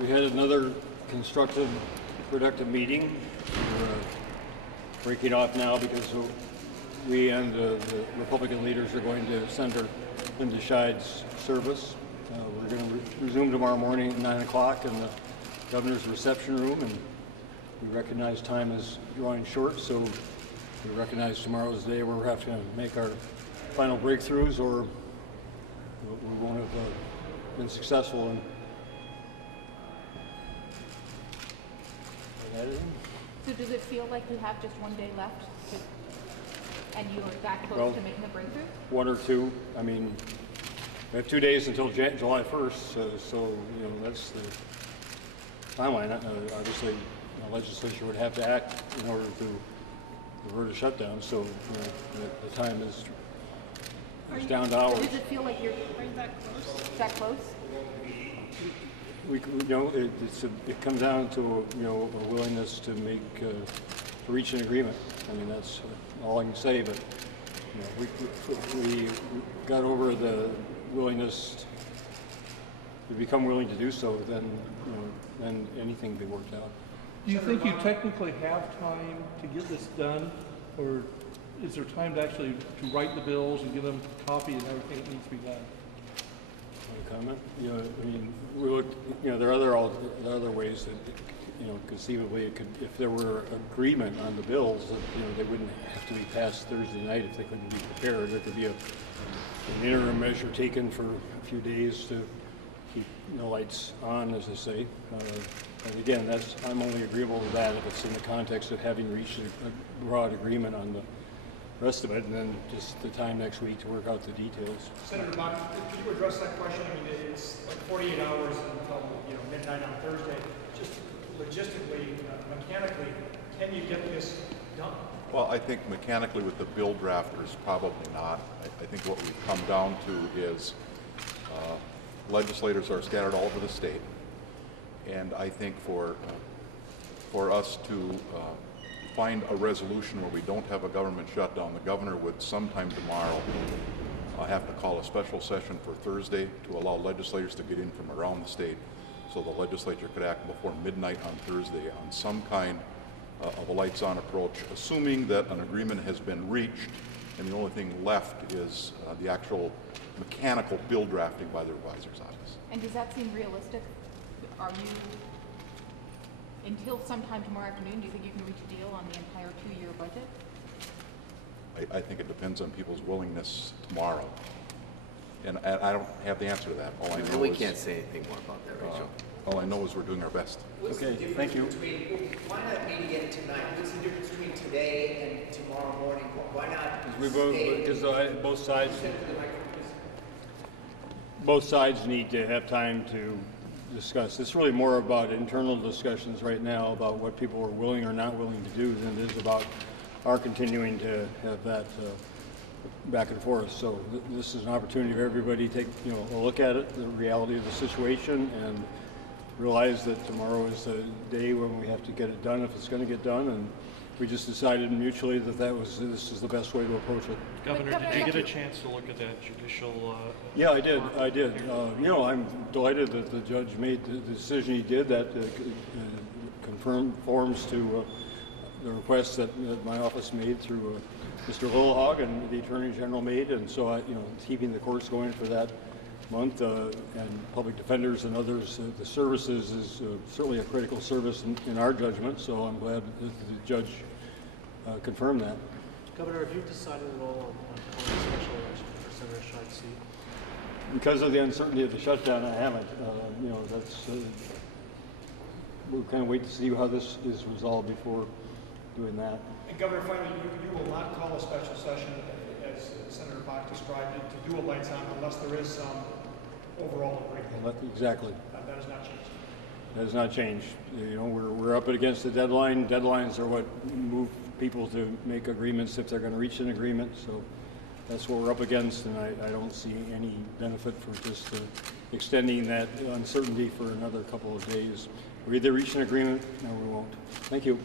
We had another constructive, productive meeting. We're breaking off now because we and the Republican leaders are going to Senator Linda Scheid's service. We're going to resume tomorrow morning at 9 o'clock in the governor's reception room, and we recognize time is drawing short, so we recognize tomorrow's day where we're having to make our final breakthroughs, or we won't have been successful in editing. So does it feel like you have just one day left and you are that close to making a breakthrough? One or two. I mean, we have 2 days until July 1st, so you know, that's the timeline. Obviously, the legislature would have to act in order to avert a shutdown, so you know, the time is down to hours. Does it feel like you're that close? That close? We you know, it comes down to a willingness to to reach an agreement. I mean, that's all I can say. But you know, we got over the willingness to become willing to do so. Then anything can be worked out. Do you think you technically have time to get this done, or is there time to actually write the bills and give them a copy and everything that needs to be done? Comment? You know, I mean, we looked. You know, there are other ways that, you know, conceivably it could, if there were agreement on the bills, that, you know, they wouldn't have to be passed Thursday night if they couldn't be prepared. There could be an interim measure taken for a few days to keep the lights on, as I say. And again, I'm only agreeable to that if it's in the context of having reached a broad agreement on the rest of it, and then just the time next week to work out the details. Senator Bakk, could you address that question? I mean, it's like 48 hours until midnight on Thursday. Just logistically, mechanically, can you get this done? Well, I think mechanically with the bill drafters, probably not. I think what we've come down to is legislators are scattered all over the state, and I think for us to find a resolution where we don't have a government shutdown, the governor would sometime tomorrow have to call a special session for Thursday to allow legislators to get in from around the state, so the legislature could act before midnight on Thursday on some kind of a lights-on approach, assuming that an agreement has been reached and the only thing left is the actual mechanical bill drafting by the revisor's office. And does that seem realistic? Are you, until sometime tomorrow afternoon, do you think you can reach a deal on the entire 2-year budget? I think it depends on people's willingness tomorrow. And I don't have the answer to that. All I know we can't say anything more about that, Rachel. All I know is we're doing our best. Okay, thank you. Why not meet again tonight? What's the difference between today and tomorrow morning? Why not? Because both sides need to have time to discuss. It's really more about internal discussions right now about what people are willing or not willing to do than it is about our continuing to have that back and forth. So this is an opportunity for everybody to take a look at it, the reality of the situation, and realize that tomorrow is the day when we have to get it done if it's going to get done. And we just decided mutually that this is the best way to approach it. Governor, did you get a chance to look at that judicial? Yeah, I did. I'm delighted that the judge made the decision he did. That conforms to the request that my office made through Mr. Lillehog and the Attorney General made, and so keeping the courts going for that month and public defenders and others, the services is certainly a critical service in our judgment. So I'm glad that the judge confirmed that. Governor, have you decided at all on calling a special election for Senator Scheid's seat? Because of the uncertainty of the shutdown, I haven't. We'll kind of wait to see how this is resolved before doing that. And Governor, finally, you will not call a special session, as Senator Bakk described it, to do a lights on unless there is some overall agreement. Exactly. That has not changed. That has not changed. We're up against the deadline. Deadlines are what move people to make agreements if they're going to reach an agreement. So that's what we're up against, and I don't see any benefit for just extending that uncertainty for another couple of days. We either reach an agreement or we won't. Thank you.